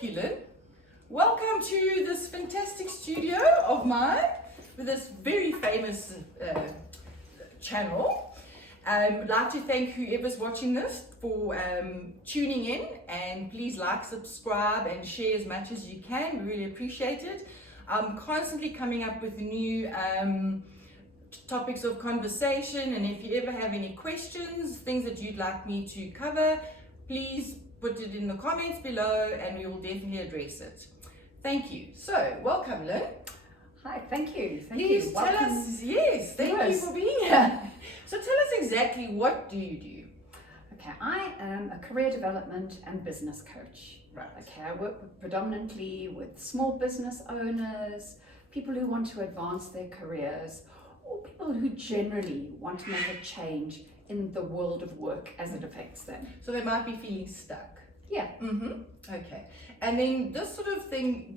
Thank you, Lynn. Welcome to this fantastic studio of mine with this very famous channel. I'd like to thank whoever's watching this for tuning in, and please like, subscribe and share as much as you can. We really appreciate it. I'm constantly coming up with new topics of conversation, and if you ever have any questions, things that you'd like me to cover, please put it in the comments below and we will definitely address it. Thank you. So, welcome, Lynn. Hi, thank you. Please tell us, yes, thank you for being here. So tell us exactly, what do you do? Okay, I am a career development and business coach. Right. Okay, I work predominantly with small business owners, people who want to advance their careers, or people who generally want to make a change in the world of work as it affects them. So they might be feeling stuck. Yeah. Okay. And then this sort of thing,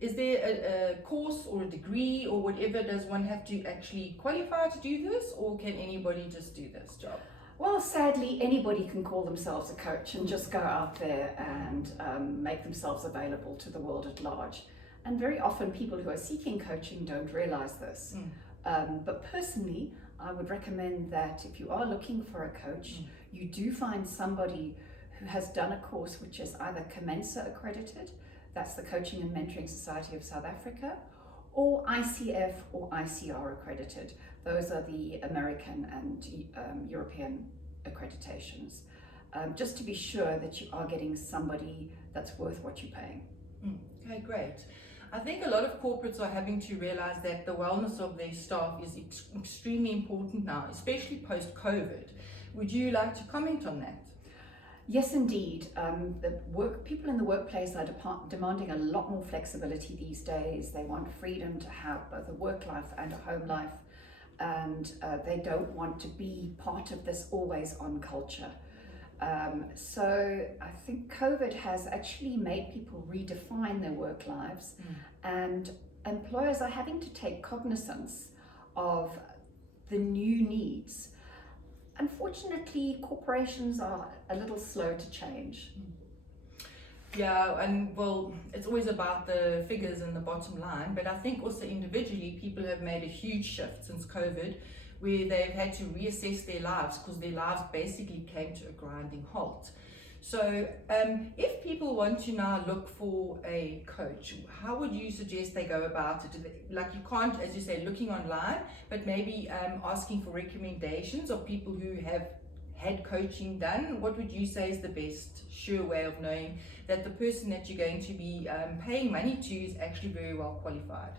is there a course or a degree or whatever, does one have to actually qualify to do this, or can anybody just do this job? Well, sadly, anybody can call themselves a coach and just go out there and make themselves available to the world at large. And very often people who are seeking coaching don't realize this. But personally, I would recommend that if you are looking for a coach, you do find somebody who has done a course which is either Commensa accredited, that's the Coaching and Mentoring Society of South Africa, or ICF or ICR accredited. Those are the American and European accreditations. Just to be sure that you are getting somebody that's worth what you're paying. Okay, great. I think a lot of corporates are having to realize that the wellness of their staff is extremely important now, especially post-COVID. Would you like to comment on that? Yes, indeed. People in the workplace are demanding a lot more flexibility these days. They want freedom to have both a work life and a home life, and they don't want to be part of this always-on culture. So I think COVID has actually made people redefine their work lives, and employers are having to take cognizance of the new needs. Unfortunately, corporations are a little slow to change. Yeah, and well, it's always about the figures and the bottom line, but I think also individually people have made a huge shift since COVID, where they've had to reassess their lives because their lives basically came to a grinding halt. So if people want to now look for a coach, how would you suggest they go about it? Like, you can't, as you say, looking online, but maybe asking for recommendations of people who have had coaching done. What would you say is the best sure way of knowing that the person that you're going to be paying money to is actually very well qualified?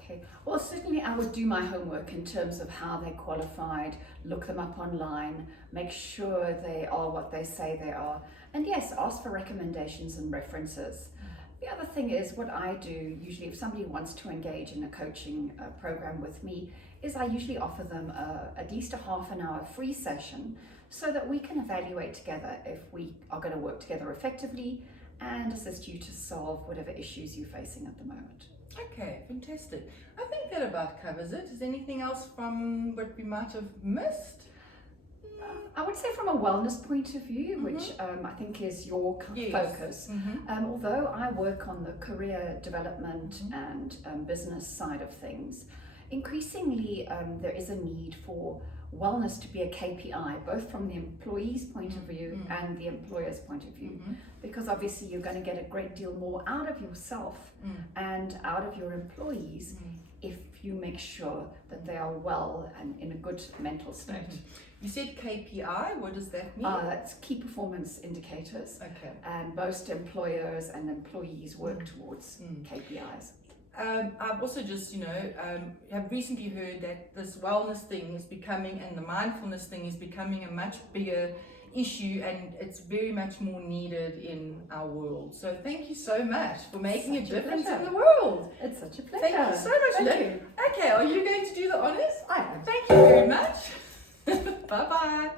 Okay. Well, certainly I would do my homework in terms of how they're qualified, look them up online, make sure they are what they say they are, and yes, ask for recommendations and references. The other thing is, what I do usually if somebody wants to engage in a coaching program with me, is I usually offer them at least a half-an-hour free session so that we can evaluate together if we are going to work together effectively and assist you to solve whatever issues you're facing at the moment. Okay, fantastic. I think that about covers it. Is there anything else from what we might have missed? I would say from a wellness point of view, which I think is your focus, although I work on the career development and business side of things, increasingly there is a need for wellness to be a KPI, both from the employee's point of view and the employer's point of view, because obviously you're going to get a great deal more out of yourself and out of your employees if you make sure that they are well and in a good mental state. You said KPI, what does that mean? It's key performance indicators. Okay. And most employers and employees work towards KPIs. I've also just, have recently heard that this wellness thing is becoming, and the mindfulness thing is becoming a much bigger issue, and it's very much more needed in our world. So thank you so much for making a difference in the world. It's such a pleasure. Thank you so much, Lynn. Thank you. Okay, are you going to do the honors? I am. Thank you very much. Bye-bye.